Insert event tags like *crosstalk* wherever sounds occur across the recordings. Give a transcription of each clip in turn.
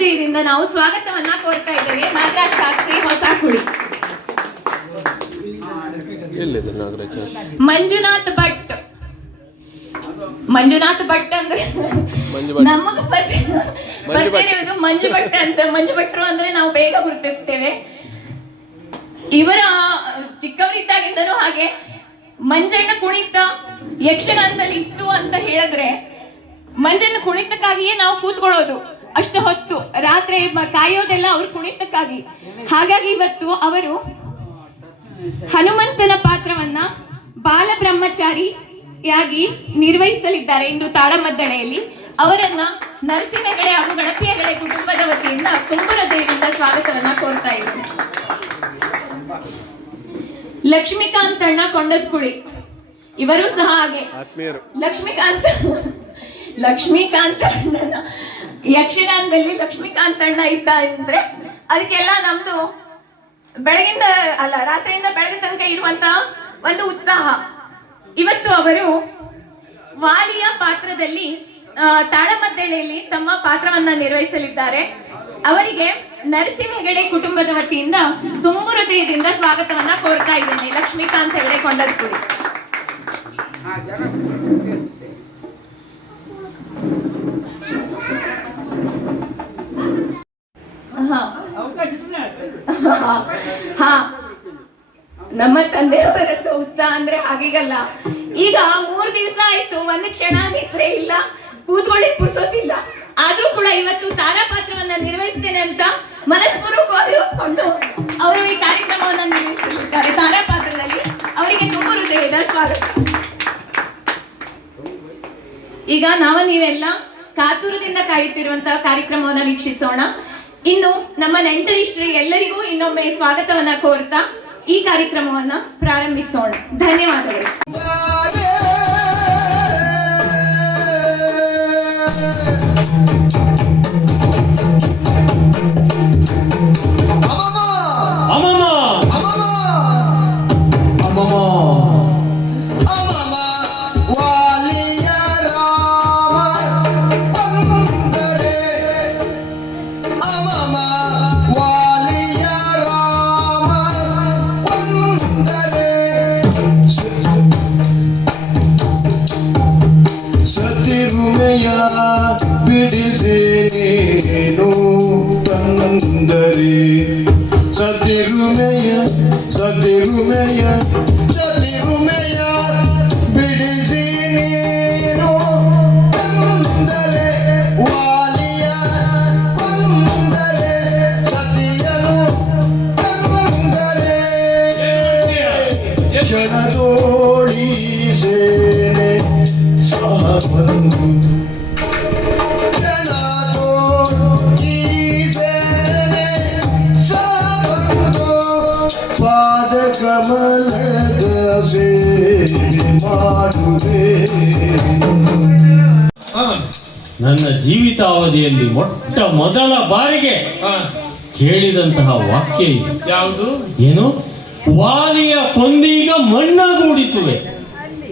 ಹೃದಯದಿಂದ ನಾವು ಸ್ವಾಗತವನ್ನ ಕೋರ್ತಾ ಇದ್ದೇವೆ. ಮಾತಾ ಶಾಸ್ತ್ರಿ ಹೊಸ ಕುಳಿ. ಮಂಜುನಾಥ್ ಭಟ್. ಮಂಜುನಾಥ್ ಭಟ್ ಅಂದ್ರೆ. ನಮಗ ಪರಿಚಯ ಮಂಜು ಭಟ್. ಇರೋದು ಮಂಜು ಭಟ್ ಅಂತ. ಮಂಜು ಭಟ್ರು ಅಂದ್ರೆ ನಾವು ಬೇಗ ಗುರುತಿಸ್ತೇವೆ. ಇವರ ಚಿಕ್ಕವರಿದ್ದಾಗಿಂದನೂ ಹಾಗೆ ಮಂಜಣ್ಣ ಕುಣಿತ ಯಕ್ಷಗಾನದಲ್ಲಿ ಇತ್ತು ಅಂತ ಹೇಳಿದ್ರೆ ಮಂಜಣ್ಣ ಕುಣಿತಕ್ಕಾಗಿಯೇ ನಾವು ಕೂತ್ಕೊಳ್ಳೋದು. ಅಷ್ಟು ಹೊತ್ತು ರಾತ್ರಿ ಕಾಯೋದೆಲ್ಲ ಅವ್ರ ಕುಣಿತಕ್ಕಾಗಿ. ಹಾಗಾಗಿ ಇವತ್ತು ಅವರು ಹನುಮಂತನ ಪಾತ್ರವನ್ನ ಬಾಲ ಬ್ರಹ್ಮಚಾರಿಯಾಗಿ ನಿರ್ವಹಿಸಲಿದ್ದಾರೆ ಇಂದು ತಾಳಮದ್ದಣೆಯಲ್ಲಿ. ಅವರನ್ನ ನರಸಿಂಹಗಡೆ ಹಾಗೂ ಗಣಪಿಯಗಡೆ ಕುಟುಂಬದ ವತಿಯಿಂದ ತುಂಬು ಹೃದಯದಿಂದ ಸ್ವಾಗತವನ್ನ ಕೋರ್ತಾ ಇದ್ರು ಲಕ್ಷ್ಮೀಕಾಂತಣ್ಣ ಅಣ್ಣ ಕೊಂಡದ್ಕುಳಿ ಇವರು ಸಹ ಹಾಗೆ. ಲಕ್ಷ್ಮೀಕಾಂತ ಲಕ್ಷ್ಮೀಕಾಂತ್ ಅಣ್ಣನ ಯಕ್ಷಗಾನದಲ್ಲಿ ಲಕ್ಷ್ಮೀಕಾಂತ್ ಅಣ್ಣ ಇದ್ದ ಅಂದ್ರೆ ಅದಕ್ಕೆಲ್ಲ ನಮ್ದು ಬೆಳಗಿಂದ ಅಲ್ಲ, ರಾತ್ರಿಯಿಂದ ಬೆಳಗ್ಗೆ ತನಕ ಇರುವಂತ ಒಂದು ಉತ್ಸಾಹ. ಇವತ್ತು ಅವರು ವಾಲಿಯ ಪಾತ್ರದಲ್ಲಿ ತಾಳಮದ್ದಳೆಯಲ್ಲಿ ತಮ್ಮ ಪಾತ್ರವನ್ನ ನಿರ್ವಹಿಸಲಿದ್ದಾರೆ. ಅವರಿಗೆ ನರಸಿಂಹ ಹೆಗಡೆ ಕುಟುಂಬದ ವತಿಯಿಂದ ತುಂಬು ಹೃದಯದಿಂದ ಸ್ವಾಗತವನ್ನ ಕೋರ್ತಾ ಇದ್ದೇನೆ. ಲಕ್ಷ್ಮೀಕಾಂತ್ ಹೆಗಡೆ ಕೊಂಡದ್ಕುಳಿ *laughs* ಹಾ. ನಮ್ಮ ತಂದೆಯವರದ್ದು ಉತ್ಸಾಹ ಅಂದ್ರೆ ಹಾಗೀಗಲ್ಲ. ಈಗ ಮೂರ್ ದಿವಸ ಆಯ್ತು, ಒಂದು ಕ್ಷಣ ನಿದ್ರೆ ಇಲ್ಲ, ಕೂತ್ಕೊಳ್ಳಿ ಪುರ್ಸೋತಿಲ್ಲ ಆದ್ರೂ ಕೂಡ ಇವತ್ತು ತಾರಾ ಪಾತ್ರವನ್ನ ನಿರ್ವಹಿಸ್ತೇನೆ ಅಂತ ಮನಸ್ಪೂರ್ವಕವಾಗಿ ಒಪ್ಕೊಂಡು ಅವರು ಈ ಕಾರ್ಯಕ್ರಮವನ್ನ ತಾರಾ ಪಾತ್ರದಲ್ಲಿ ಅವರಿಗೆ ತುಂಬ ಹೃದಯದ ಸ್ವಾಗತ. ಈಗ ನಾವು ನೀವೆಲ್ಲ ಕಾತುರದಿಂದ ಕಾಯುತ್ತಿರುವಂತಹ ಕಾರ್ಯಕ್ರಮವನ್ನ ವೀಕ್ಷಿಸೋಣ. ಇನ್ನು ನಮ್ಮ ನೆಂಟರಿಷ್ಟರಿಗೆ ಎಲ್ಲರಿಗೂ ಇನ್ನೊಮ್ಮೆ ಸ್ವಾಗತವನ್ನ ಕೋರ್ತಾ ಈ ಕಾರ್ಯಕ್ರಮವನ್ನ ಪ್ರಾರಂಭಿಸೋಣ. ಧನ್ಯವಾದಗಳು. you may ಜೀವಿತಾವಧಿಯಲ್ಲಿ ಮೊಟ್ಟ ಮೊದಲ ಬಾರಿಗೆ ಕೇಳಿದಂತಹ ವಾಕ್ಯ ಇದು. ಯಾವುದು? ಏನು? ವಾಲಿಯ ಕೊಂದೀಗ ಮಣ್ಣಾಗೂಡಿಸುವೆ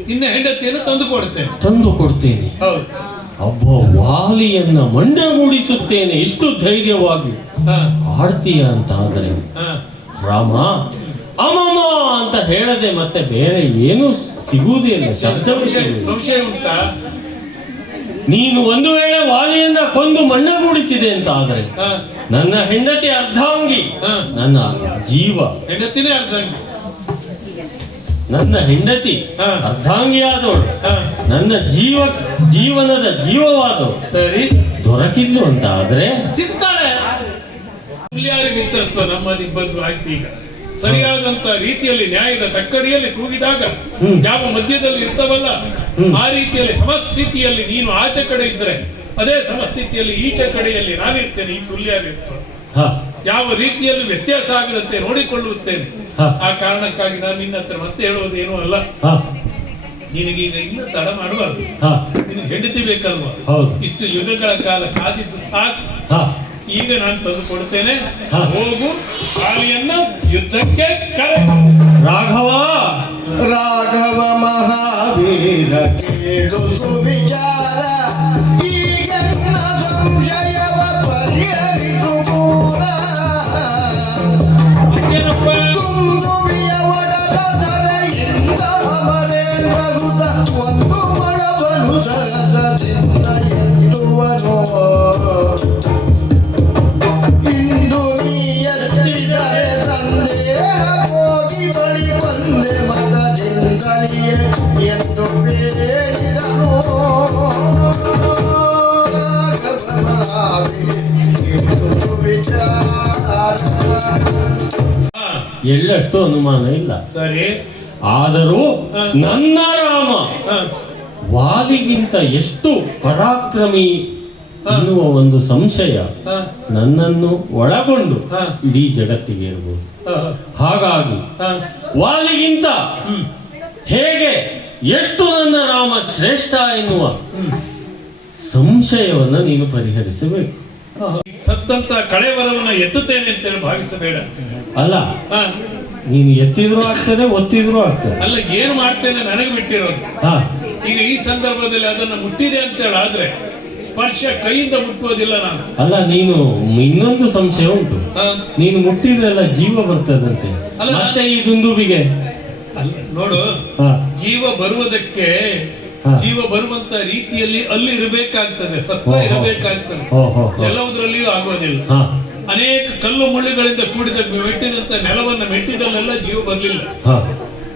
ನಿನ್ನ ಹೆಂಡತಿಯನ್ನು ತಂದು ಕೊಡ್ತೇನೆ ತಂದು ಕೊಡ್ತೇನೆ. ಒಬ್ಬ ವಾಲಿಯನ್ನ ಮಣ್ಣಗೂಡಿಸುತ್ತೇನೆ ಇಷ್ಟು ಧೈರ್ಯವಾಗಿ. ಆಡ್ತೀಯ ಅಂತ ಆದರೆ. ಹಾ. ರಾಮ ಅಮಮ ಅಂತ ಹೇಳದೆ ಮತ್ತೆ ಬೇರೆ ಏನು ಸಿಗುವುದಿಲ್ಲ. ಸಂಶಯ ಉಂಟಾ? ನೀನು ಒಂದು ವೇಳೆ ವಾಲಿಯನ್ನ ಕೊಂದು ಮಣ್ಣಗೂಡಿಸಿದೆ ಅಂತ ಆದರೆ ನನ್ನ ಹೆಂಡತಿ ಅರ್ಧಾಂಗಿ. ನನ್ನ ಜೀವ ಹೆಂಡತಿನೇ ಅರ್ಧಾಂಗಿ ನನ್ನ ಹೆಂಡತಿ. ಅರ್ಧಾಂಗಿಯಾದವಳು ನನ್ನ ಜೀವ ಜೀವನದ ಜೀವವಾದವಳು ಸರಿ ದೊರಕಿದ್ಲು ಅಂತ ಆದ್ರೆ ಸಿಗ್ತಾಳೆ ಮಿತ್ರತ್ವ ನಮ್ಮದಿಬ್ಬದ್ದು ಆಯ್ತು ಈಗ ಸರಿಯಾದಂತ ರೀತಿಯಲ್ಲಿ ನ್ಯಾಯದ ತಕ್ಕಡಿಯಲ್ಲಿ ತೂಗಿದಾಗ. ಯಾವ ಮಧ್ಯದಲ್ಲಿ ಇರ್ತವಲ್ಲ. ಆ ರೀತಿಯಲ್ಲಿ ಸಮಸ್ಥಿತಿಯಲ್ಲಿ ನೀನು ಆಚೆ ಕಡೆ ಇದ್ರೆ ಅದೇ ಸಮಸ್ಥಿತಿಯಲ್ಲಿ ಈಚೆ ಕಡೆಯಲ್ಲಿ ನಾನಿರ್ತೇನೆ ಈ ತುಲ್ಯಾಗಿರ್ತೇನೆ ಹ. ಯಾವ ರೀತಿಯಲ್ಲಿ ವ್ಯತ್ಯಾಸ ಆಗದಂತೆ ನೋಡಿಕೊಳ್ಳುತ್ತೇನೆ. ಆ ಕಾರಣಕ್ಕಾಗಿ ನಾನು ನಿನ್ನ ಹತ್ರ ಮತ್ತೆ ಹೇಳುವುದೇನೂ ಅಲ್ಲ. ನಿನಗೀಗ ಇನ್ನು ತಡ ಮಾಡಬಾರ್ದು ಹ. ನಿನಗೆ ಹೆಂಡತಿ ಬೇಕಲ್ವಾ? ಹೌದು. ಇಷ್ಟು ಯುಗಗಳ ಕಾಲ ಕಾದಿದ್ದು ಸಾಕು. ಹ. ಈಗ ನಾನು ತಂದು ಕೊಡ್ತೇನೆ ಹೋಗು ಕಾಲಿಯನ್ನ ಯುದ್ಧಕ್ಕೆ ಕರೆ. ರಾಘವ. ರಾಘವ ಮಹಾವೀರ ಕೇಳು ಸುವಿಚಾರ. ಎಳ್ಳಷ್ಟು ಅನುಮಾನ ಇಲ್ಲ. ಸರಿ. ಆದರೂ ನನ್ನ ರಾಮ ವಾದಿಗಿಂತ ವಾಲಿಗಿಂತ ಎಷ್ಟು ಪರಾಕ್ರಮಿ ಅನ್ನುವ ಒಂದು ಸಂಶಯ ನನ್ನನ್ನು ಒಳಗೊಂಡು. ಇಡೀ ಜಗತ್ತಿಗೆ ಇರಬಹುದು. ಹಾಗಾಗಿ. ವಾಲಿಗಿಂತ ಹೇಗೆ ಎಷ್ಟು ನನ್ನ ರಾಮ ಶ್ರೇಷ್ಠ ಎನ್ನುವ ಸಂಶಯವನ್ನು ನೀನು ಪರಿಹರಿಸಬೇಕು. ಸತ್ತಂತ ಕಳೆವರವನ್ನು ಎತ್ತುತ್ತೇನೆ ಅಂತೇಳಿ ಭಾವಿಸಬೇಡ. ಅಲ್ಲ. ನೀನು ಎತ್ತಿದ್ರು ಆಗ್ತದೆ ಒತ್ತಿದ್ರು ಆಗ್ತದೆ. ಅಲ್ಲ ಏನು ಮಾಡ್ತೇನೆ ನನಗೆ ಬಿಟ್ಟಿರೋದು? ಹಾ. ಈಗ ಈ ಸಂದರ್ಭದಲ್ಲಿ ಅದನ್ನ ಮುಟ್ಟಿದೆ ಅಂತೇಳಿ ಆದ್ರೆ ಸ್ಪರ್ಶ ಕೈಯಿಂದ ಮುಟ್ಟುವುದಿಲ್ಲ ನಾನು. ಅಲ್ಲ ನೀನು ಇನ್ನೊಂದು ಸಂಶಯ ಉಂಟು. ನೀನು ಮುಟ್ಟಿದ್ರೆಲ್ಲ ಜೀವ ಬರ್ತದಂತೆ. ಮತ್ತೆ ಈ ದುಂದುಬಿಗೆ? ಅಲ್ಲ ನೋಡು ಜೀವ ಬರುವುದಕ್ಕೆ ಜೀವ ಬರುವಂತ ರೀತಿಯಲ್ಲಿ ಅಲ್ಲಿ ಇರಬೇಕಾಗ್ತದೆ ಸತ್ವ. ಇರಬೇಕಾಗ್ತದೆ. ಎಲ್ಲವುದರಲ್ಲಿಯೂ ಆಗೋದಿಲ್ಲ. ಅನೇಕ ಕಲ್ಲು ಮುಳ್ಳುಗಳಿಂದ ಕೂಡಿದ ಮೆಟ್ಟಿದಂತ ನೆಲವನ್ನ ಮೆಟ್ಟಿದಲ್ಲೆಲ್ಲ ಜೀವ ಬರಲಿಲ್ಲ.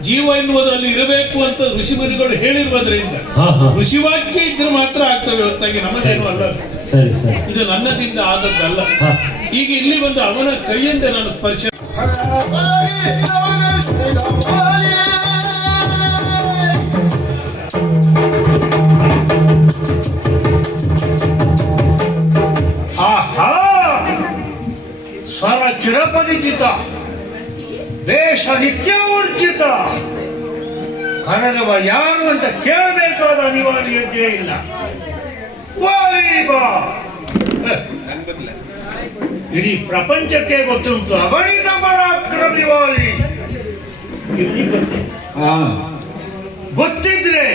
ಜೀವ ಎನ್ನುವುದು ಅಲ್ಲಿ ಇರಬೇಕು ಅಂತ ಋಷಿಮುನಿಗಳು ಹೇಳಿರುವುದರಿಂದ ಹಾ ಹಾ. ಋಷಿವಾಕ್ಯ ಇದ್ರೆ ಮಾತ್ರ ಆಗ್ತವೆ ಹೊರತಾಗಿ ನಮ್ಮದೇನು ಅಲ್ಲ ಅದು. ಸರಿ ಸರಿ. ಇದು ನನ್ನದಿಂದ ಆದದ್ದಲ್ಲ. ಈಗ ಇಲ್ಲಿ ಬಂದು ಅವನ ಕೈಯಿಂದ ನಾನು ಸ್ಪರ್ಶ ಚಿರಪರಿಚಿತ ನಿತ್ಯ ನಿತ್ಯವರ್ಜಿತ ಕನಗವ ಯಾರು ಅಂತ ಕೇಳಬೇಕಾದ ಅನಿವಾರ್ಯತೆ ಇಲ್ಲ. ಇಡೀ ಪ್ರಪಂಚಕ್ಕೆ ಗೊತ್ತುಂಟು ಅಗಣಿತ ಪರಾಕ್ರಮಿ ವಾಲಿ. ಇಲ್ಲಿ ಗೊತ್ತಿದೆ. ಹಾ ಗೊತ್ತಿದ್ರೆ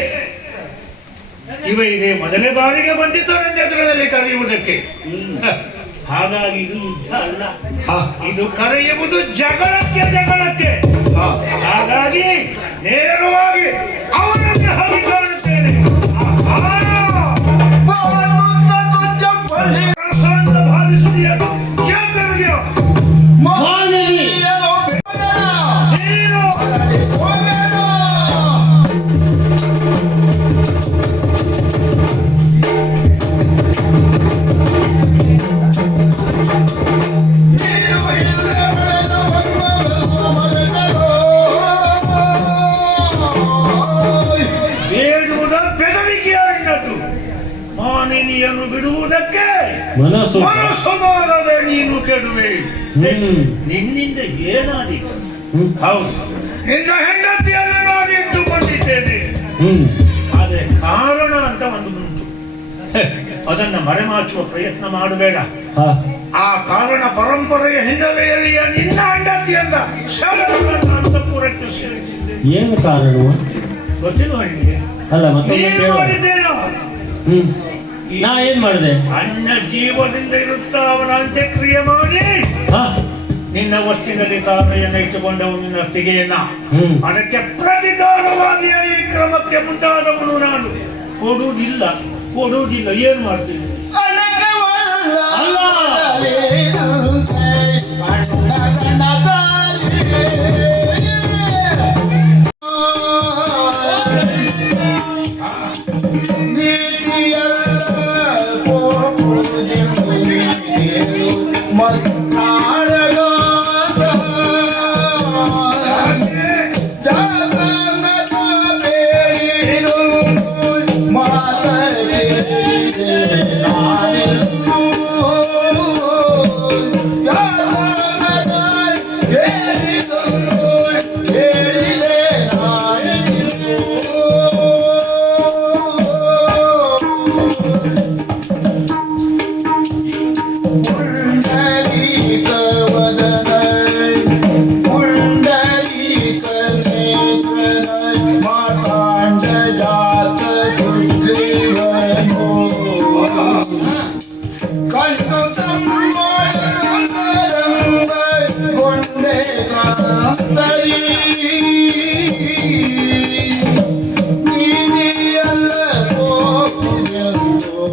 ಇವ ಇದೇ ಮೊದಲೇ ಬಾರಿಗೆ ಬಂದಿದ್ದಾರೆ ಕರೆಯುವುದಕ್ಕೆ. ಹಾಗಾಗಿ ಇದು ಯುದ್ಧ ಅಲ್ಲ ಇದು ಕರೆಯುವುದು ಜಗಳಕ್ಕೆ ಜಗಳಕ್ಕೆ. ಹಾಗಾಗಿ ನೇರವಾಗಿ ಅವರನ್ನು ಹಾಗೆ ಕಾಣುತ್ತೇನೆ ಆಹಾ! ಮನಸ್ಸು ನೀನು ಕೆಡುವೆ. ನಿನ್ನಿಂದ ಏನಾದೀತು ಹೌದು. ನಿನ್ನ ಹೆಂಡತಿಯಲ್ಲ ನಾನು ಇಟ್ಟುಕೊಂಡಿದ್ದೇನೆ. ಆದರೆ ಕಾರಣ ಅಂತ ಒಂದು ಉಂಟು. ಅದನ್ನ ಮರೆಮಾಚುವ ಪ್ರಯತ್ನ ಮಾಡಬೇಡ. ಆ ಕಾರಣ ಪರಂಪರೆಯ ಹಿನ್ನೆಲೆಯಲ್ಲಿ ನಿನ್ನ ಹೆಂಡತಿಯನ್ನ ಅಂತ ಅಂತಃಪುರಕ್ಕೆ ಸೇರಿಸಿದ್ದೇನೆ. ಏನು ಕಾರಣ ಗೊತ್ತಿಲ್ಲ ನಿನಗೆ? ಅಲ್ಲ ಮತ್ತೊಮ್ಮೆ ನಾ ಏನ್ ಮಾಡಿದೆ? ಅನ್ನ ಜೀವದಿಂದ ಇರುತ್ತಾ ಅವನ ಅಂತ್ಯಕ್ರಿಯೆ ಮಾಡಿ. ನಿನ್ನ ಒಟ್ಟಿನಲ್ಲಿ ತಾರೆಯನ್ನು ಇಟ್ಟುಕೊಂಡವನು ನಿನ್ನ ಅತ್ತಿಗೆಯನ್ನ ಅದಕ್ಕೆ ಪ್ರತಿಕಾರವಾಗಿ ಈ ಕ್ರಮಕ್ಕೆ ಮುಂದಾದವನು ನಾನು. ಕೊಡುವುದಿಲ್ಲ ಕೊಡುವುದಿಲ್ಲ. ಏನ್ ಮಾಡ್ತೀನಿ?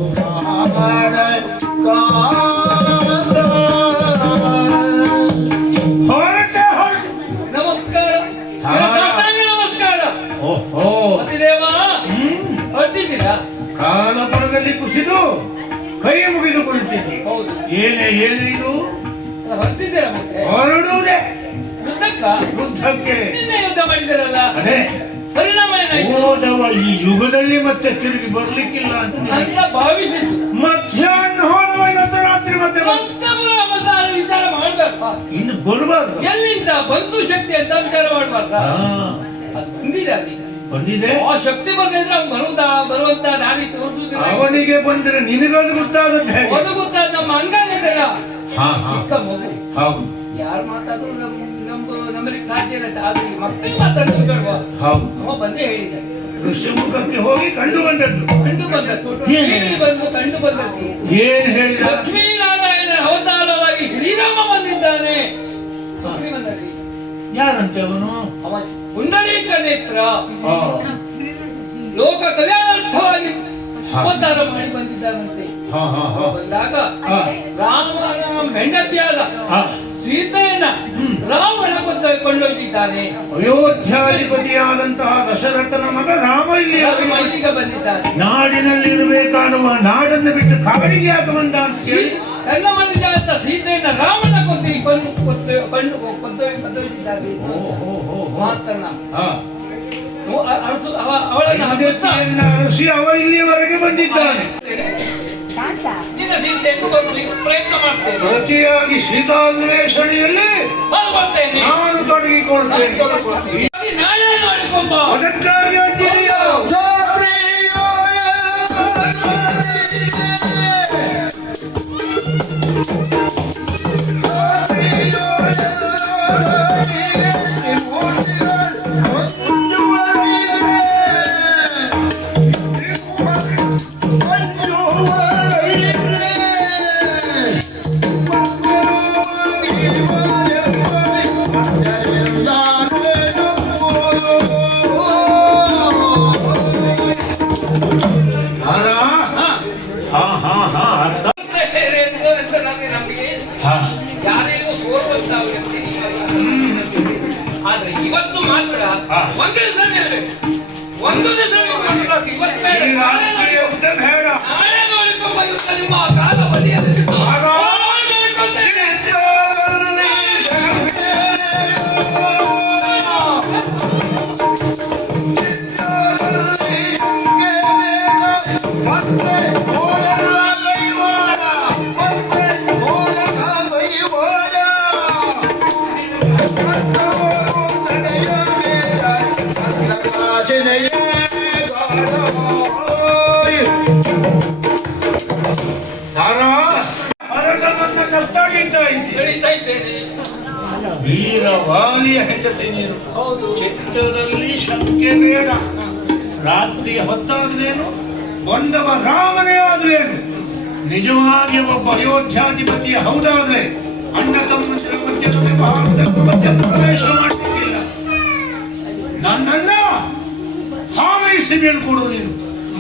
Oh, ಬಂದಿದೆ? ಆ ಶಕ್ತಿ ಬಂದಿದ್ರೆ ಅವ್ನು ಬರುವುದಾ ಬರುವಂತ ದಾರಿ ತೋರಿಸುದಿಲ್ಲ. ಅವನಿಗೆ ಬಂದ್ರೆ ನಿನಗದು ಗೊತ್ತಾಗುತ್ತೆ. ಅದು ಗೊತ್ತಾದ ನಮ್ಮ ಹಾ ಚಿಕ್ಕ ಮಗು. ಹೌದು. ಯಾರು ಮಾತಾದ್ರು ನಮ್ ನಮ್ದು ನಂಬಲಿಕ್ಕೆ ಸಾಧ್ಯ ಇಲ್ಲ ಆದ್ರೆ ಈ ಮಕ್ಕಳು ಮಾತಾಡೋದು ಬೇಡವಾ ಹೌದು. ಅವ ಬಂದೇ ಹೇಳಿದ. ಋಷ್ಯಮುಖಕ್ಕೆ ಹೋಗಿ ಕಂಡು ಬಂದದ್ದು. ಕಂಡು ಬಂದದ್ದು ಕೇಳಿ ಬಂದು ಕಂಡು ಬಂದದ್ದು. ಏನ್ ಹೇಳಿದ? ಲಕ್ಷ್ಮೀನಾರಾಯಣ ಅವತಾರವಾಗಿ ಶ್ರೀರಾಮ ಬಂದಿದ್ದಾನೆ. ಯಾರಂತೆ ಅವನು ಅವ ಪುಂಡರೀಕ ನೇತ್ರ ಲೋಕ ಕಲ್ಯಾಣಾರ್ಥವಾಗಿ. ಅವತಾರ ಮಾಡಿ ಬಂದಿದ್ದಾನಂತೆ ಬಂದಾಗ ರಾಮ ರಾಮ ಹೆಂಡತಿಯಾದ. ಸೀತೆಯನ್ನ ರಾಮನ ಕೊಂಡೊಯ್ದಿದ್ದಾನೆ. ಅಯೋಧ್ಯಾಧಿಪತಿಯಾದಂತಹ ದಶರಥನ ಮಗ ರಾಮ ಇಲ್ಲಿ ರಾಮ ಇಲ್ಲಿಗೆ ಬಂದಿದ್ದಾನೆ. ನಾಡಿನಲ್ಲಿ ಇರಬೇಕಾಗುವ ನಾಡನ್ನು ಬಿಟ್ಟು ಕಾಡಿಗೆ ಯಾಕೆ ಬಂದ ಅಂತ ಕೇಳಿ. ತನ್ನ ಮನುಜಾತ ಸೀತೆಯನ್ನ ರಾಮನ ಕೊಂದು ಕೊಂಡು ಕೊಂದೊಯ್ ಕೊಂದೊಯ್ದಿದ್ದಾನೆ ಮಾತನ್ನ ಅವಳನ್ನು ಅರಸಿ ಅವ ಇಲ್ಲಿಯವರೆಗೆ ಬಂದಿದ್ದಾನೆ ನಿನ್ನ ಸೀತೆಯನ್ನು ಬರಲಿಕ್ಕೆ ಪ್ರಯತ್ನ ಮಾಡ್ತೇನೆ. ಪ್ರತಿಯಾಗಿ ಸೀತಾನ್ವೇಷಣೆಯಲ್ಲಿ ನಾನು. ತೊಡಗಿಕೊಳ್ತೇನೆ ನಾಳೆ ಅದಕ್ಕಾಗಿ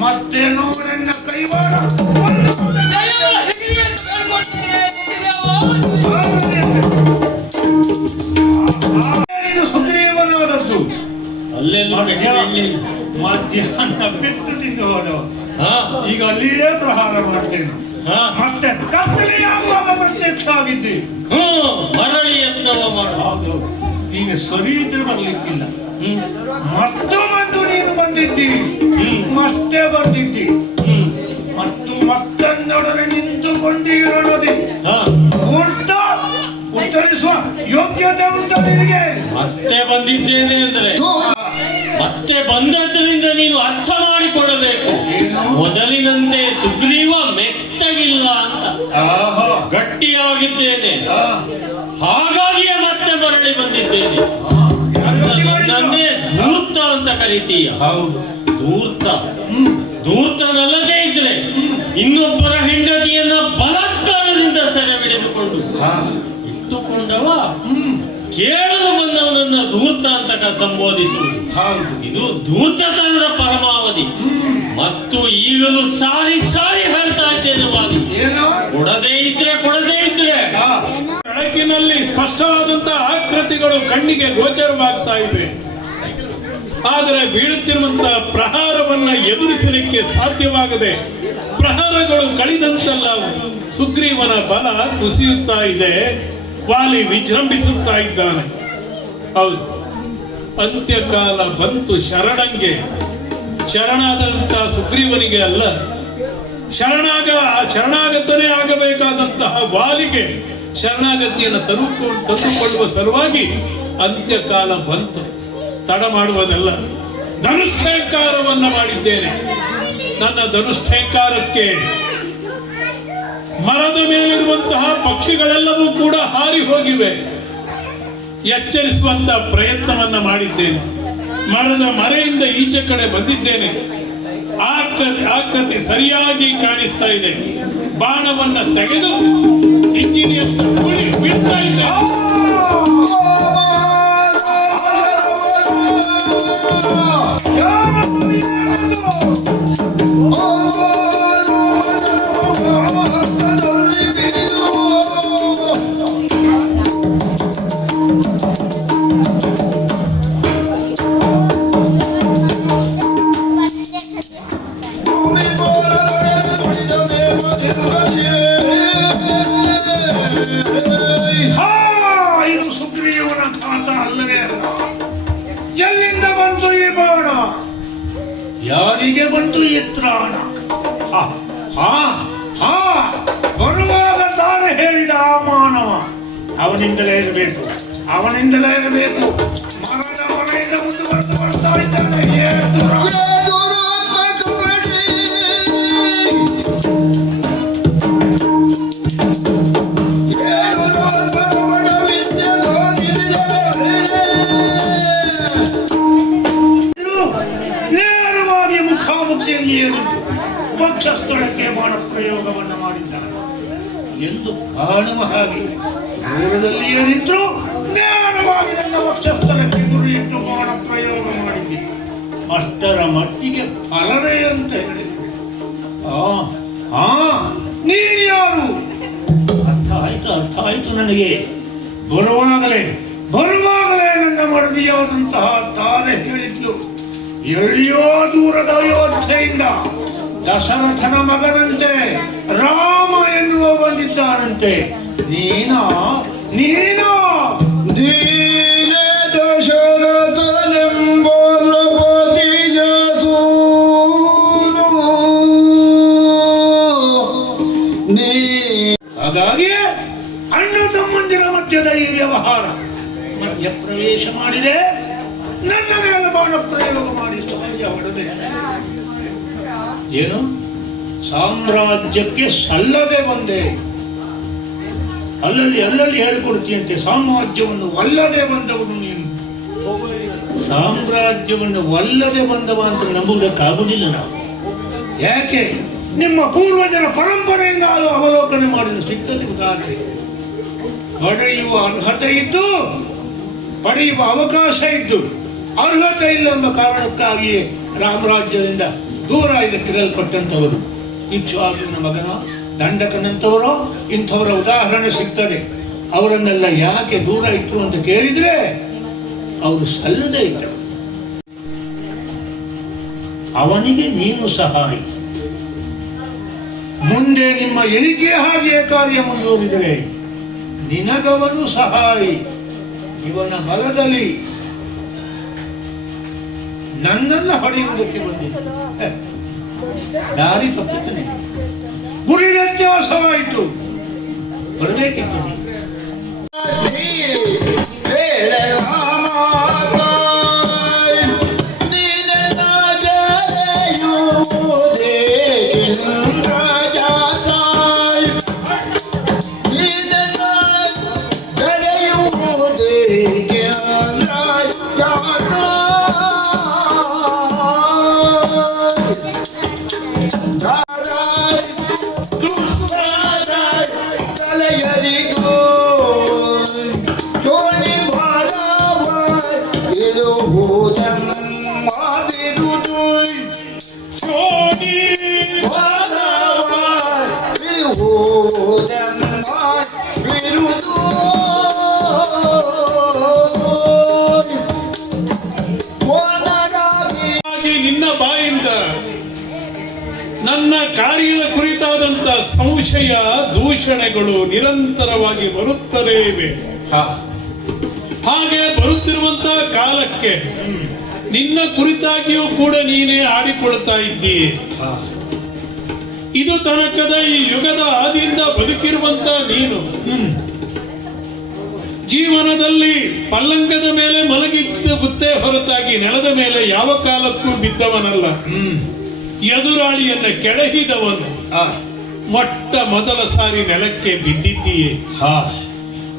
ಮತ್ತೆ ನೋಡನ್ನ ಕೈವಾಡ? ಇದು ಸುಗ್ರೀವನಾದದ್ದು. ಮಧ್ಯಾಹ್ನ ಬಿತ್ತು ತಿಂದು ಹೋದವ. ಈಗ ಅಲ್ಲಿಯೇ ಪ್ರಹಾರ ಮಾಡ್ತೇನೆ. ಮತ್ತೆ ಕತ್ತಲೆಯಾಗುವಾಗ ಪ್ರತ್ಯಕ್ಷ ಆಗಿದ್ದೆ. ಮರಳಿ ಎನ್ನವ ಮಾಡು. ನೀನು ಸರಿ ಇದ್ರೆ ಬರ್ಲಿಕ್ಕಿಲ್ಲ. ಹ್ಮ್. ಮತ್ತು ಬಂದು ನೀನು ಬಂದಿದ್ದಿ. ಮತ್ತೆ ಬಂದಿದ್ದಿ. ಮತ್ತು ಮತ್ತೊಂದೊಡನೆ ನಿಂತುಕೊಂಡಿರೋದಿ ಉಂಟ. ಉತ್ತರಿಸುವ ಯೋಗ್ಯತೆ ಉಂಟು ನಿನಗೆ. ಮತ್ತೆ ಬಂದಿದ್ದೇನೆ ಅಂದ್ರೆ. ಮತ್ತೆ ಬಂದದ್ದರಿಂದ ನೀನು ಅರ್ಥ ಮಾಡಿಕೊಳ್ಳಬೇಕು. ಮೊದಲಿನಂತೆ ಸುಗ್ರೀವ ಮೆತ್ತಗಿಲ್ಲ ಅಂತ. ಆಹಾ. ಗಟ್ಟಿಯಾಗಿದ್ದೇನೆ. ಹಾಗಾಗಿಯೇ ಮತ್ತೆ ಮರಳಿ ಬಂದಿದ್ದೇನೆ? ನನ್ನೇ ಧೂರ್ತ ಅಂತ ಕರಿತೀಯ. ಹೌದು. ಧೂರ್ತ. ಧೂರ್ತನಲ್ಲದೇ ಇದ್ರೆ ಇನ್ನೊಬ್ಬರ ಹೆಂಡತಿಯನ್ನ ಬಲಾತ್ಕಾರದಿಂದ ಸೆರೆ ಹಿಡಿದುಕೊಂಡು ಹಾ. ಇಟ್ಟುಕೊಂಡವ ಕೇಳಲು ಬಂದವನನ್ನ ಧೂರ್ತ ಅಂತ ಸಂಬೋಧಿಸುವುದು ಇದು ಧೂರ್ತತನದ ಪರಮಾವಧಿ. ಮತ್ತು ಈಗಲೂ ಸಾರಿ ಸಾರಿ ಹೇಳ್ತಾ ಇದ್ದೇನೆ ವಾದಿ. ಕೊಡದೇ ಇದ್ರೆ ಕೊಡದೇ ಇದ್ರೆ. ಆ, ಬೆಳಕಿನಲ್ಲಿ ಸ್ಪಷ್ಟವಾದಂತಹ ಆಕೃತಿಗಳು ಕಣ್ಣಿಗೆ ಗೋಚರವಾಗ್ತಾ ಇವೆ. ಆದರೆ ಬೀಳುತ್ತಿರುವಂತಹ ಪ್ರಹಾರವನ್ನ ಎದುರಿಸಲಿಕ್ಕೆ ಸಾಧ್ಯವಾಗದೆ ಪ್ರಹಾರಗಳು ಕಳಿದಂತಲ್ಲ ಸುಗ್ರೀವನ ಬಲ ಕುಸಿಯುತ್ತಾ ಇದೆ, ವಾಲಿ ವಿಜೃಂಭಿಸುತ್ತಾ ಇದ್ದಾನೆ. ಹೌದು. ಅಂತ್ಯಕಾಲ ಬಂತು ಶರಣಂಗೆ. ಶರಣಾದಂತ ಸುಗ್ರೀವನಿಗೆ ಅಲ್ಲ, ಶರಣಾಗ, ಶರಣಾಗತನೇ ಆಗಬೇಕಾದಂತಹ ವಾಲಿಗೆ ಶರಣಾಗತಿಯನ್ನು ತರುಕೊಂಡು ತಂದುಕೊಳ್ಳುವ ಸಲುವಾಗಿ ಅಂತ್ಯಕಾಲ ಬಂತು. ತಡ ಮಾಡುವುದಲ್ಲ. ಧನುಷ್ಠೇಂಕಾರವನ್ನು ಮಾಡಿದ್ದೇನೆ. ನನ್ನ ಧನುಷ್ಠೇಂಕಾರಕ್ಕೆ ಮರದ ಮೇಲಿರುವಂತಹ ಪಕ್ಷಿಗಳೆಲ್ಲವೂ ಕೂಡ ಹಾರಿ ಹೋಗಿವೆ. ಎಚ್ಚರಿಸುವಂತ ಪ್ರಯತ್ನವನ್ನ ಮಾಡಿದ್ದೇನೆ. ಮರದ ಮರೆಯಿಂದ ಈಚೆ ಕಡೆ ಬಂದಿದ್ದೇನೆ. ಆಕೃತಿ ಸರಿಯಾಗಿ ಕಾಣಿಸ್ತಾ ಇದೆ. ಬಾಣವನ್ನ ತೆಗೆದು ಇಂಜಿನಿಯರ್ ಬೀಳ್ತಾ ಇದ್ದೇನೆ ಹಾ ಬಂತು ಈ ಹಾ, ಹಾ ಹಾ ಬರುವಾಗ ತಾನು ಹೇಳಿದ ಆ ಮಾನವ. ಅವನಿಂದಲೇ ಇರಬೇಕು ಅವನಿಂದಲೇ ಇರಬೇಕು. ಎಂದು ಕಾಣುವ ಹಾಗೆ ದೂರದಲ್ಲಿ ಏನಿದ್ರು ಜ್ಞಾನವಾಗಿ ನನ್ನ ವಕ್ಷಸ್ಥಳಕ್ಕೆ ಗುರಿಯಿಟ್ಟು ಪ್ರಯೋಗ ಮಾಡಿದ್ದೆ. ಅಷ್ಟರ ಮಟ್ಟಿಗೆ ಫಲವೇ ಅಂತ ಹೇಳಿ ಆ ಆ, ನೀನು ಯಾರು? ಅರ್ಥ ಆಯ್ತು ಅರ್ಥ ಆಯ್ತು ನನಗೆ. ಬರುವಾಗಲೇ ಬರುವಾಗಲೇ ನನ್ನ ಮಡದಿಯಾದಂತಹ ತಾರೆ ಹೇಳಿದ್ಲು. ಎಲ್ಲಿಯೋ ದೂರದ ಅಯೋಧ್ಯೆಯಿಂದ ದಶರಥನ ಮಗನಂತೆ ರಾಮ ಎನ್ನುವ ಬಂದಿದ್ದಾನಂತೆ ನೀನಾ? ನೀನಾ ಸೂನು. ನೀ ಹಾಗಾಗಿ ಅಣ್ಣ ತಮ್ಮಂದಿರ ಮಧ್ಯದ ಈ ವ್ಯವಹಾರ. ಮಧ್ಯ ಪ್ರವೇಶ ಮಾಡಿದೆ ನನ್ನ ಮೇಲೆ ಬಾಣ ಪ್ರಯೋಗ ಮಾಡಿ ಸಮಯ ಹೊಡೆದೆ. ಏನು? ಸಾಮ್ರಾಜ್ಯಕ್ಕೆ ಸಲ್ಲದೆ ಬಂದೆ. ಅಲ್ಲಲ್ಲಿ ಅಲ್ಲಲ್ಲಿ ಹೇಳಿಕೊಡ್ತೀಯಂತೆ, ಸಾಮ್ರಾಜ್ಯವನ್ನು ಒಲ್ಲದೆ ಬಂದವನು ನೀನು. ಸಾಮ್ರಾಜ್ಯವನ್ನು ಒಲ್ಲದೆ ಬಂದವ ಅಂತ ನಂಬುವುದಕ್ಕಾಗುವುದಿಲ್ಲ ನಾವು. ಯಾಕೆ? ನಿಮ್ಮ ಪೂರ್ವಜರ ಪರಂಪರೆಯಿಂದ ಅದು ಅವಲೋಕನೆ ಮಾಡಿದ ಸಿಗ್ತದೆ ಉದಾಹರಣೆ. ಪಡೆಯುವ ಅರ್ಹತೆ ಇದ್ದು, ಪಡೆಯುವ ಅವಕಾಶ ಇದ್ದು, ಅರ್ಹತೆ ಇಲ್ಲ ಎಂಬ ಕಾರಣಕ್ಕಾಗಿಯೇ ರಾಮರಾಜ್ಯದಿಂದ ದೂರ ಇದಕ್ಕಿರಲ್ಪಟ್ಟಂಥವರು ಇಕ್ಷುವಾಗುವಿನ ಮಗನ ದಂಡಕನಂತವರು ಇಂಥವರ ಉದಾಹರಣೆ ಸಿಗ್ತದೆ. ಅವರನ್ನೆಲ್ಲ ಯಾಕೆ ದೂರ ಇಟ್ಟರು ಅಂತ ಕೇಳಿದ್ರೆ ಅವರು ಸಲ್ಲದೇ ಇದ್ದರು. ಅವನಿಗೆ ನೀನು ಸಹಾಯ. ಮುಂದೆ ನಿಮ್ಮ ಎಣಿಕೆ ಹಾಗೆ ಕಾರ್ಯ ಮುಂದುವರಿದರೆ ನಿನಗವನು ಸಹಾಯಿ. ಇವನ ಬಲದಲ್ಲಿ ನನ್ನನ್ನ ಹೊಡೆಯುವುದಕ್ಕೆ ಬಂದಿದ್ದ ಹೆ, ದಾರಿ ತಪ್ಪಿತು ನಿನಗೆ. ಗುರಿ ವ್ಯತ್ಯಾಸವಾಯಿತು ಬರಬೇಕಿತ್ತು ವಿಷಯ ದೂಷಣೆಗಳು ನಿರಂತರವಾಗಿ ಬರುತ್ತಲೇ ಇವೆ. ಹಾಗೆ ಬರುತ್ತಿರುವಂತಹ ಕಾಲಕ್ಕೆ ನಿನ್ನ ಕುರಿತಾಗಿಯೂ ಕೂಡ ನೀನೇ ಆಡಿಕೊಳ್ತಾ ಇದ್ದೀಯ. ಇದು ತನಕದ ಈ ಯುಗದ ಆದಿಯಿಂದ ಬದುಕಿರುವಂತ ನೀನು. ಜೀವನದಲ್ಲಿ ಪಲ್ಲಂಗದ ಮೇಲೆ ಮಲಗಿದ್ದ ಬುತ್ತೆ ಹೊರತಾಗಿ ನೆಲದ ಮೇಲೆ ಯಾವ ಕಾಲಕ್ಕೂ ಬಿದ್ದವನಲ್ಲ. ಎದುರಾಳಿಯನ್ನ ಕೆಳಹಿದವನು ಮೊಟ್ಟ ಮೊದಲ ಸಾರಿ ನೆಲಕ್ಕೆ ಬಿದ್ದಿದ್ದೀಯೆ.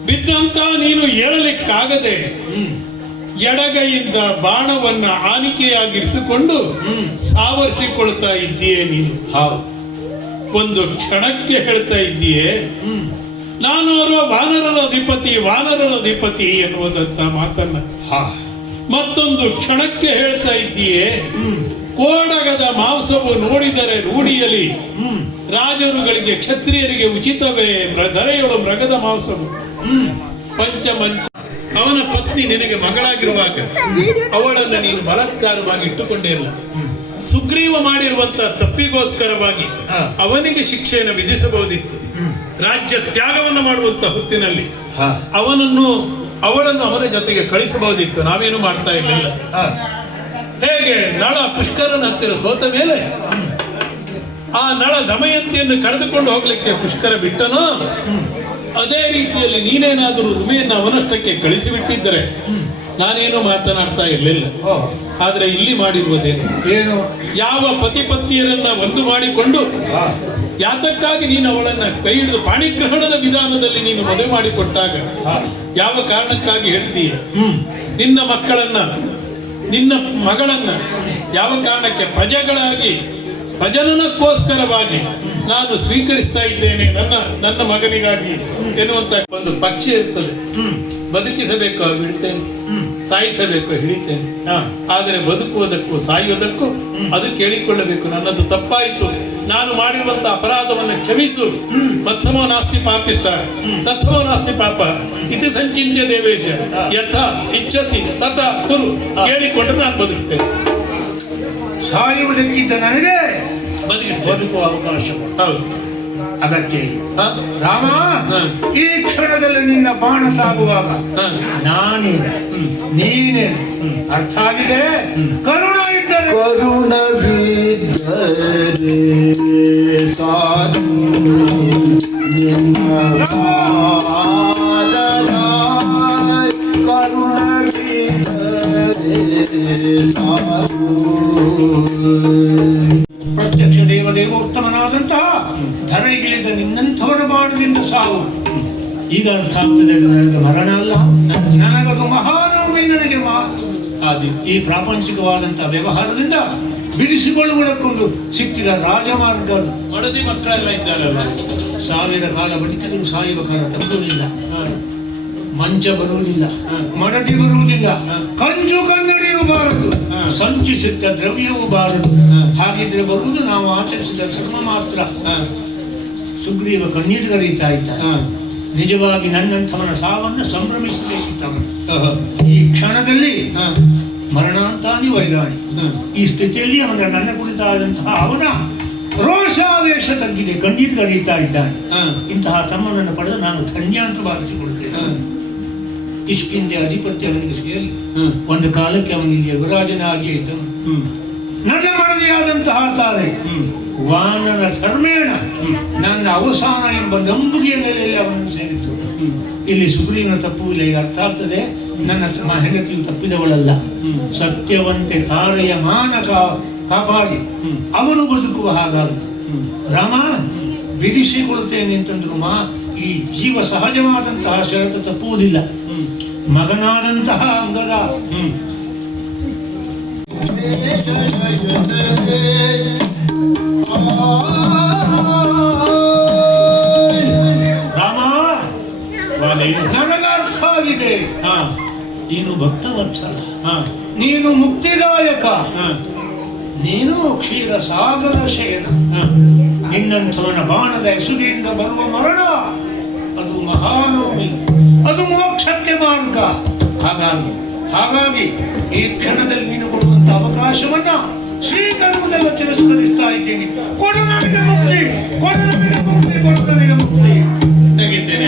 ಬಿದ್ದಂತ ನೀನು ಏಳಲಿಕ್ಕಾಗದೆ ಎಡಗೈಯಿಂದ ಬಾಣವನ್ನ ಆನಿಕೆಯಾಗಿರಿಸಿಕೊಂಡು ಸಾವರಿಸಿಕೊಳ್ತಾ ಇದ್ದೀಯೆ ನೀನು. ಒಂದು ಕ್ಷಣಕ್ಕೆ ಹೇಳ್ತಾ ಇದ್ದೀಯೆ. ನಾನು ಅವರು ವಾನರರ ಅಧಿಪತಿ ವಾನರರ ಅಧಿಪತಿ ಎನ್ನುವುದಂತ ಮಾತನ್ನ. ಮತ್ತೊಂದು ಕ್ಷಣಕ್ಕೆ ಹೇಳ್ತಾ ಇದ್ದೀಯೆ. ಕೋಡಗದ ಮಾಂಸವು ನೋಡಿದರೆ ರೂಢಿಯಲಿ ರಾಜರುಗಳಿಗೆ ಕ್ಷತ್ರಿಯರಿಗೆ ಉಚಿತವೇ ಧರೆಯೊಳು ಮೃಗದ ಮಾಂಸವು. ಹ್ಮ್. ಪಂಚಮಂಚ. ಅವನ ಪತ್ನಿ ನಿನಗೆ ಮಗಳಾಗಿರುವಾಗ ಅವಳನ್ನ ನೀನು ಬಲಾತ್ಕಾರವಾಗಿ ಇಟ್ಟುಕೊಂಡೇ ಇಲ್ಲ. ಸುಗ್ರೀವ ಮಾಡಿರುವಂತ ತಪ್ಪಿಗೋಸ್ಕರವಾಗಿ ಅವನಿಗೆ ಶಿಕ್ಷೆಯನ್ನು ವಿಧಿಸಬಹುದಿತ್ತು. ರಾಜ್ಯ ತ್ಯಾಗವನ್ನು ಮಾಡುವಂತ ಹೊತ್ತಿನಲ್ಲಿ ಅವನನ್ನು ಅವಳನ್ನು ಅವನ ಜೊತೆಗೆ ಕಳಿಸಬಹುದಿತ್ತು. ನಾವೇನು ಮಾಡ್ತಾ ಇರಲಿಲ್ಲ ಹೇಗೆ ನಳ ಪುಷ್ಕರನ ಹತ್ತಿರ ಸೋತ ಮೇಲೆ ಆ ನಳ ದಮಯಂತಿಯನ್ನು ಕರೆದುಕೊಂಡು ಹೋಗ್ಲಿಕ್ಕೆ ಪುಷ್ಕರ ಬಿಟ್ಟನೋ? ಅದೇ ರೀತಿಯಲ್ಲಿ ನೀನೇನಾದರೂ ರುಮೆಯನ್ನು ಅವನಷ್ಟಕ್ಕೆ ಕಳಿಸಿಬಿಟ್ಟಿದ್ದರೆ ನಾನೇನು ಮಾತನಾಡ್ತಾ ಇರಲಿಲ್ಲ. ಆದ್ರೆ ಇಲ್ಲಿ ಮಾಡಿರುವುದೇನು? ಏನು? ಯಾವ ಪತಿ ಪತ್ನಿಯರನ್ನ ಒಂದು ಮಾಡಿಕೊಂಡು ಯಾತಕ್ಕಾಗಿ ನೀನು ಅವಳನ್ನ ಕೈ ಹಿಡಿದು ಪಾಣಿಗ್ರಹಣದ ವಿಧಾನದಲ್ಲಿ ನೀನು ಮದುವೆ ಮಾಡಿಕೊಟ್ಟಾಗ ಯಾವ ಕಾರಣಕ್ಕಾಗಿ ಹೇಳ್ತೀಯ? ನಿನ್ನ ಮಕ್ಕಳನ್ನ ನಿನ್ನ ಮಗಳನ್ನ ಯಾವ ಕಾರಣಕ್ಕೆ ಪ್ರಜೆಗಳಾಗಿ ಭಜನನಕ್ಕೋಸ್ಕರವಾಗಿ ನಾನು ಸ್ವೀಕರಿಸ್ತಾ ಇದ್ದೇನೆ ನನ್ನ ನನ್ನ ಮಗನಿಗಾಗಿ ಎನ್ನುವಂತ ಒಂದು ಪಕ್ಷಿ ಇರ್ತದೆ. ಬದುಕಿಸಬೇಕು ಬಿಡ್ತೇನೆ. ಸಾಯಿಸಬೇಕು ಹಿಡಿತೇನೆ ಆದರೆ ಬದುಕುವುದಕ್ಕೂ ಸಾಯುವುದಕ್ಕೂ ಅದು ಕೇಳಿಕೊಳ್ಳಬೇಕು. ನನ್ನದು ತಪ್ಪಾಯಿತು. ನಾನು ಮಾಡಿರುವಂತಹ ಅಪರಾಧವನ್ನು ಕ್ಷಮಿಸು. ಮತ್ಸಮೋ ನಾಸ್ತಿ ಪಾಪಿಷ್ಟ ತತ್ಸಮೋ ನಾಸ್ತಿ ಪಾಪ. ಇತಿ ಸಂಚಿತ್ಯ ದೇವೇಶ. ಯಥ ಇಚ್ಛಸಿ ತಥ ಕುರು. ಕೇಳಿಕೊಂಡ್ರೆ ನಾನು ಬದುಕಿಸ್ತೇನೆ ಸಾಯುವುದಕ್ಕಿಂತ ನನಗೆ ಬದುಕಿಸ್ ಬದುಕುವ ಅವಕಾಶ. ಹೌದು. ಅದಕ್ಕೆ ಹ? ರಾಮ. ಈ ಕ್ಷಣದಲ್ಲಿ ನಿನ್ನ ಬಾಣ ತಾಗುವಾಗ. ನಾನೇ. ನೀನೇ. ಅರ್ಥ ಆಗಿದೆ? ಕರುಣ ಇದ್ದರೆ ಕರುಣವಿದ್ದರೆ ಸಾಧು ಸಾಧು. ಪ್ರತ್ಯಕ್ಷ ದೇವ ನಿನ್ನಂಥವನ ಬಾಣದಿಂದ ಸಾವು. ಈಗ ಅರ್ಥ ಆಗ್ತದೆ ನನಗೆ ಮರಣ ಅಲ್ಲ. ನನಗದು ಮಹಾನವೇ ನನಗೆ ಮಾತು ಆದಿ ಈ ಪ್ರಾಪಂಚಿಕವಾದಂತಹ ವ್ಯವಹಾರದಿಂದ ಬಿಡಿಸಿಕೊಳ್ಳುವುದಕ್ಕೊಂದು ಸಿಕ್ಕಿದ ರಾಜಮಾರ್ಗ. ಮಡದಿ ಮಕ್ಕಳೆಲ್ಲ ಇದ್ದಾರಲ್ಲ? ಸಾವಿರ ಕಾಲ ಬದುಕಲು ಸಾಯುವ ಕಾಲ ತಪ್ಪುವುದಿಲ್ಲ. ಮಂಚ ಬರುವುದಿಲ್ಲ. ಮಡದಿ ಬರುವುದಿಲ್ಲ. ಕಂಜು ಕನ್ನಡಿಯೂ ಬಾರದು. ಸಂಚಿಸಿದ್ದ ದ್ರವ್ಯವೂ ಬಾರದು. ಹಾಗಿದ್ರೆ ಬರುವುದು ನಾವು ಆಚರಿಸಿದ ಧರ್ಮ ಮಾತ್ರ. ಸುಗ್ರೀವ ಕಣ್ಣೀರು ಕರೀತಾ ಇದ್ದ ನಿಜವಾಗಿ ನನ್ನಂಥವನ ಸಾವನ್ನು ಸಂಭ್ರಮಿಸಬೇಕಿತ್ತವನು. ಈ ಕ್ಷಣದಲ್ಲಿ ಮರಣಾಂತಾನಿ ವೈರಾಣಿ. ಈ ಸ್ಥಿತಿಯಲ್ಲಿ ಅವನ ನನ್ನ ಕುರಿತಾದಂತಹ ಅವನ ರೋಷಾವೇಶ ತಗ್ಗಿದೆ. ಖಂಡಿತ ಕರೀತಾ ಇದ್ದಾನೆ ಇಂತಹ ತಮ್ಮನನ್ನು ಪಡೆದು ನಾನು ಧನ್ಯ ಅಂತ ಭಾವಿಸಿಕೊಳ್ತೇನೆ ಇಷ್ಟಿಂದೆ ಅಧಿಪತ್ಯ ಅವನಿಗೆ ಸೇರಿ ಒಂದು ಕಾಲಕ್ಕೆ ಅವನಿಗೆ ಯುವರಾಜನಾಗಿಯೇ ಇದ್ದನು. ನನ್ನ ಮನದಿಯಾದಂತಹ ತಾರೆ ವಾನರ ಧರ್ಮೇಣ. ನನ್ನ ಅವಸಾನ ಎಂಬ ನಂಬಿಕೆಯ ನೆಲೆಯಲ್ಲಿ ಅವನನ್ನು ಸೇರಿತ್ತು. ಇಲ್ಲಿ ಸುಗ್ರೀವನ ತಪ್ಪು ಇಲ್ಲ, ಈಗ ಅರ್ಥ ಆಗ್ತದೆ. ನನ್ನ ಹೆಂಡತಿಯು ತಪ್ಪಿದವಳಲ್ಲ. ಸತ್ಯವಂತೆ ತಾರೆಯ ಮಾನಕ ಕಾಪಾಡಿ ಅವನು ಬದುಕುವ ಹಾಗಾದ್ರು ರಾಮ ಬಿಡಿಸಿಕೊಳ್ತೇನೆ ಅಂತಂದ್ರು ಮಾ, ಈ ಜೀವ ಸಹಜವಾದಂತಹ ಷರತ್ತು ತಪ್ಪುವುದಿಲ್ಲ. ಮಗನಾದಂತಹ ಅಂಗದ. ರಾಮ ವಾಲಿ ನನಗೆ ಅರ್ಥ ಆಗಿದೆ ಹಾ. ನೀನು ಭಕ್ತವತ್ಸಲ ಹಾ. ನೀನು ಮುಕ್ತಿದಾಯಕ. ನೀನು ಕ್ಷೀರ ಸಾಗರ ಶಯನ. ನಿನ್ನಂಥವನ ಬಾಣದ ಎಸುಗೆಯಿಂದ ಬರುವ ಮರಣ. ಅದು ಮಹಾನೋಮಿ ಅದು ಮೋಕ್ಷಕ್ಕೆ ಮಾರ್ಗ. ಹಾಗಾಗಿ ಹಾಗಾಗಿ ಈ ಕ್ಷಣದಲ್ಲಿ ನೀನು ಕೊಡುವಂತ ಅವಕಾಶವನ್ನ ಶ್ರೀಧರ್ಮದಲ್ಲ ತಿರಸ್ಕರಿಸ್ತಾ ಇದ್ದೇನೆ. ಕೊಡು ನನಗೆ ಮುಕ್ತಿ ಕೊಡು ನನಗೆ ಮುಕ್ತಿ. ಕೊಡು ನನಗೆ ಮುಕ್ತಿ ತೆಗಿತೇನೆ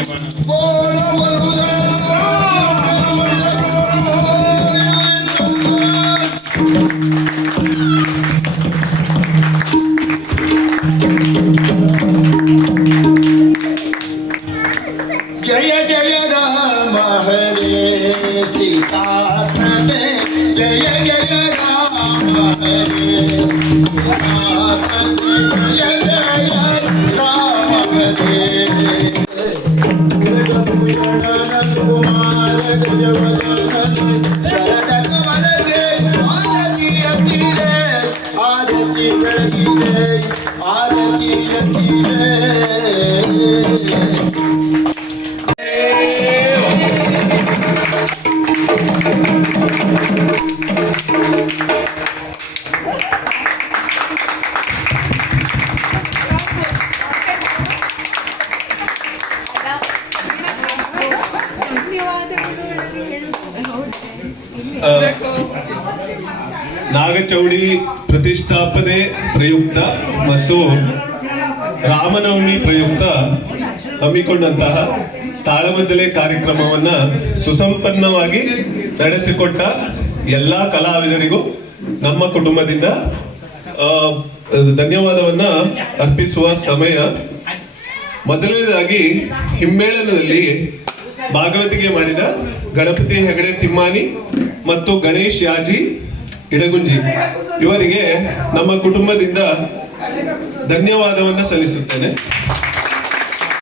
ತಾಳಮದ್ದಲೆ ಕಾರ್ಯಕ್ರಮವನ್ನ ಸುಸಂಪನ್ನವಾಗಿ ನಡೆಸಿಕೊಟ್ಟ ಎಲ್ಲ ಕಲಾವಿದರಿಗೂ ನಮ್ಮ ಕುಟುಂಬದಿಂದ ಧನ್ಯವಾದವನ್ನ ಅರ್ಪಿಸುವ ಸಮಯ. ಮೊದಲನೇದಾಗಿ ಹಿಮ್ಮೇಳನದಲ್ಲಿ ಭಾಗವತಿಗೆ ಮಾಡಿದ ಗಣಪತಿ ಹೆಗಡೆ ತಿಮ್ಮಾನಿ ಮತ್ತು ಗಣೇಶ್ ಯಾಜಿ ಇಡಗುಂಜಿ. ಇವರಿಗೆ ನಮ್ಮ ಕುಟುಂಬದಿಂದ ಧನ್ಯವಾದವನ್ನ ಸಲ್ಲಿಸುತ್ತೇನೆ.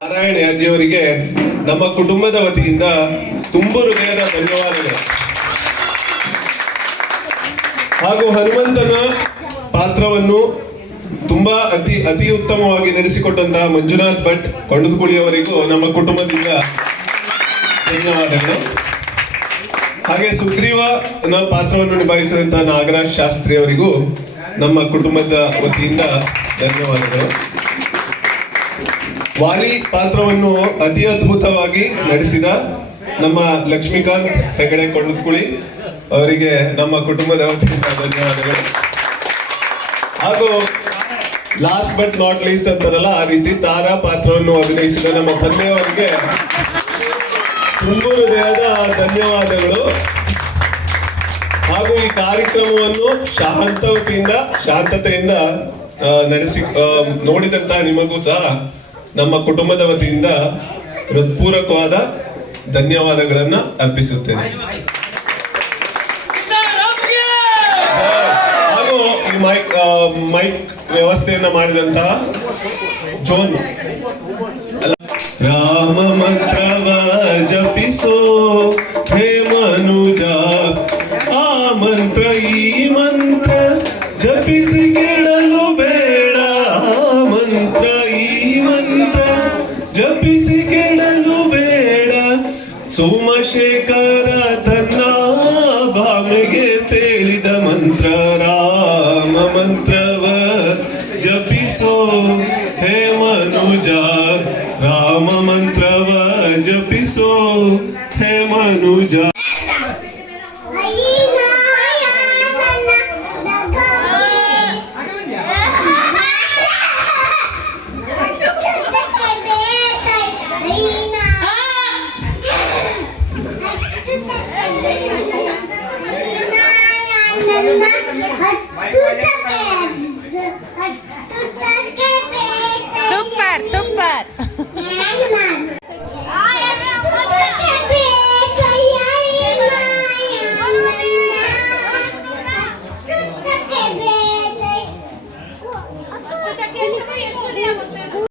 ನಾರಾಯಣ ಯಾಜಿ ಅವರಿಗೆ ನಮ್ಮ ಕುಟುಂಬದ ವತಿಯಿಂದ ತುಂಬ ಹೃದಯದ ಧನ್ಯವಾದಗಳು. ಹಾಗೂ ಹನುಮಂತನ ಪಾತ್ರವನ್ನು ತುಂಬಾ ಅತಿ ಅತಿ ಉತ್ತಮವಾಗಿ ನಡೆಸಿಕೊಟ್ಟಂತಹ ಮಂಜುನಾಥ್ ಭಟ್ ಕೊಂಡದಕುಳಿ ಅವರಿಗೂ ನಮ್ಮ ಕುಟುಂಬದಿಂದ ಧನ್ಯವಾದಗಳು. ಹಾಗೆ ಸುಗ್ರೀವನ ಪಾತ್ರವನ್ನು ನಿಭಾಯಿಸಿದಂತಹ ನಾಗರಾಜ್ ಶಾಸ್ತ್ರಿ ಅವರಿಗೂ ನಮ್ಮ ಕುಟುಂಬದ ವತಿಯಿಂದ ಧನ್ಯವಾದಗಳು. ವಾಲಿ ಪಾತ್ರವನ್ನು ಅತಿ ಅದ್ಭುತವಾಗಿ ನಡೆಸಿದ ನಮ್ಮ ಲಕ್ಷ್ಮೀಕಾಂತ್ ಹೆಗಡೆ ಕೊಂಡದಕುಳಿ ಅವರಿಗೆ ನಮ್ಮ ಕುಟುಂಬದ ಧನ್ಯವಾದಗಳು. ಹಾಗೂ ಲಾಸ್ಟ್ ಬಟ್ ನಾಟ್ ಲೀಸ್ಟ್ ಅಂತಾರಲ್ಲ, ಆ ರೀತಿ ತಾರಾ ಪಾತ್ರವನ್ನು ಅಭಿನಯಿಸಿದ ನಮ್ಮ ತಂದೆಯವರಿಗೆ ತುಂಬು ಹೃದಯದ ಧನ್ಯವಾದಗಳು. ಹಾಗೂ ಈ ಕಾರ್ಯಕ್ರಮವನ್ನು ಶಾಂತವತಿಯಿಂದ ಶಾಂತತೆಯಿಂದ ನಡೆಸಿ ನೋಡಿದಂತಹ ನಿಮಗೂ ಸಹ ನಮ್ಮ ಕುಟುಂಬದ ವತಿಯಿಂದ ಹೃತ್ಪೂರ್ವಕವಾದ ಧನ್ಯವಾದಗಳನ್ನು ಅರ್ಪಿಸುತ್ತೇನೆ. ಹಾಗೂ ಈ ಮೈಕ್ ಮೈಕ್ ವ್ಯವಸ್ಥೆಯನ್ನ ಮಾಡಿದಂತಹ ಜೋನ್. ರಾಮ ಮಂತ್ರವ ಸೋಮಶೇಖರ ತನ್ನ ಭಾಮೆಗೆ ತೇಳಿದ ಮಂತ್ರ ರಾಮ ಮಂತ್ರವ ಜಪಿಸೋ ಹೇ ಮನುಜ ರಾಮ ಮಂತ್ರವ ಜಪಿಸೋ ಹೇ ಮನುಜ